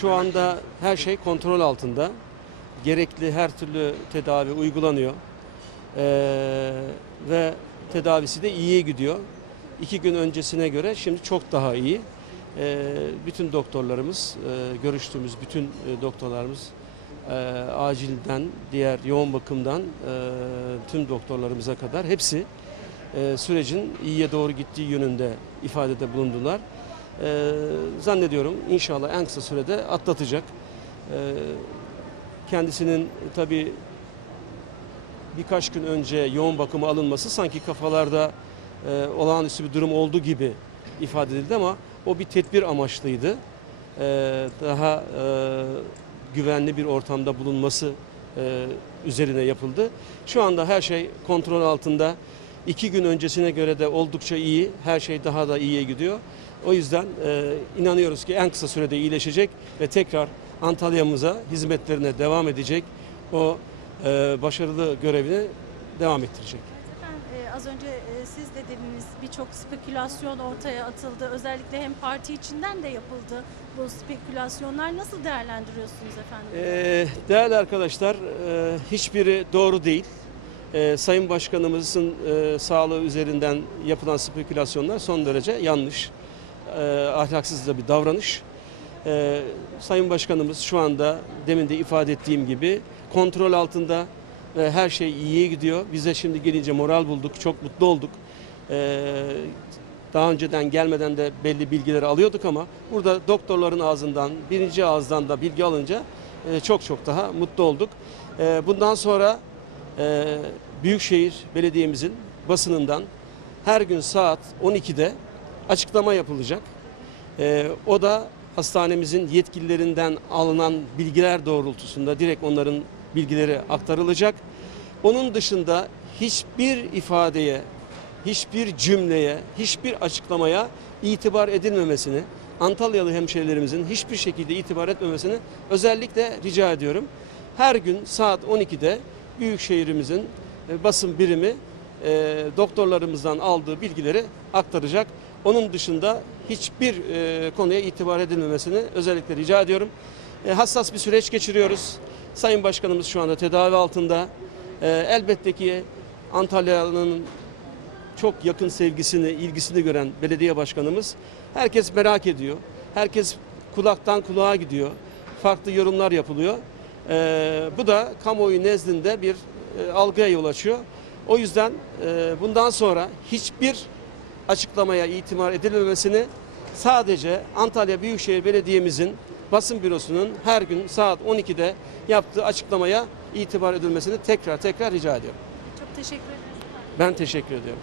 Şu anda her şey kontrol altında. Gerekli her türlü tedavi uygulanıyor. Ee, ve tedavisi de iyiye gidiyor. İki gün öncesine göre şimdi çok daha iyi. Ee, bütün doktorlarımız, e, görüştüğümüz bütün e, doktorlarımız e, acilden, diğer yoğun bakımdan e, tüm doktorlarımıza kadar hepsi e, sürecin iyiye doğru gittiği yönünde ifadede bulundular. E, zannediyorum inşallah en kısa sürede atlatacak. E, kendisinin tabii birkaç gün önce yoğun bakıma alınması sanki kafalarda e, olağanüstü bir durum olduğu gibi ifade edildi ama o bir tedbir amaçlıydı. E, daha e, güvenli bir ortamda bulunması e, üzerine yapıldı. Şu anda her şey kontrol altında. İki gün öncesine göre de oldukça iyi. Her şey daha da iyiye gidiyor. O yüzden e, inanıyoruz ki en kısa sürede iyileşecek ve tekrar Antalya'mıza hizmetlerine devam edecek. O e, başarılı görevini devam ettirecek. Efendim, e, az önce e, siz de dediniz birçok spekülasyon ortaya atıldı. Özellikle hem parti içinden de yapıldı bu spekülasyonlar. Nasıl değerlendiriyorsunuz efendim? Ee, değerli arkadaşlar, e, hiçbiri doğru değil. E, Sayın Başkanımızın e, sağlığı üzerinden yapılan spekülasyonlar son derece yanlış, e, ahlaksız da bir davranış. E, Sayın Başkanımız şu anda demin de ifade ettiğim gibi kontrol altında ve her şey iyiye gidiyor. Bize şimdi gelince moral bulduk, çok mutlu olduk. E, daha önceden gelmeden de belli bilgileri alıyorduk ama burada doktorların ağzından, birinci ağızdan da bilgi alınca e, çok çok daha mutlu olduk. E, Bundan sonra e, Büyükşehir Belediye'mizin basınından her gün saat 12'de açıklama yapılacak. E, O da hastanemizin yetkililerinden alınan bilgiler doğrultusunda direkt onların bilgileri aktarılacak. Onun dışında hiçbir ifadeye, hiçbir cümleye, hiçbir açıklamaya itibar edilmemesini, Antalyalı hemşehrilerimizin hiçbir şekilde itibar etmemesini özellikle rica ediyorum. Her gün saat 12'de Büyükşehirimizin e, basın birimi e, doktorlarımızdan aldığı bilgileri aktaracak. Onun dışında hiçbir e, konuya itibar edilmemesini özellikle rica ediyorum. E, hassas bir süreç geçiriyoruz. Sayın Başkanımız şu anda tedavi altında. E, elbette ki Antalya'nın çok yakın sevgisini, ilgisini gören belediye başkanımız herkes merak ediyor. Herkes kulaktan kulağa gidiyor. Farklı yorumlar yapılıyor. Ee, bu da kamuoyu nezdinde bir e, algıya yol açıyor. O yüzden e, bundan sonra hiçbir açıklamaya itibar edilmemesini sadece Antalya Büyükşehir Belediye'mizin basın bürosunun her gün saat 12'de yaptığı açıklamaya itibar edilmesini tekrar tekrar rica ediyorum. Çok teşekkür efendim. Ben teşekkür ediyorum.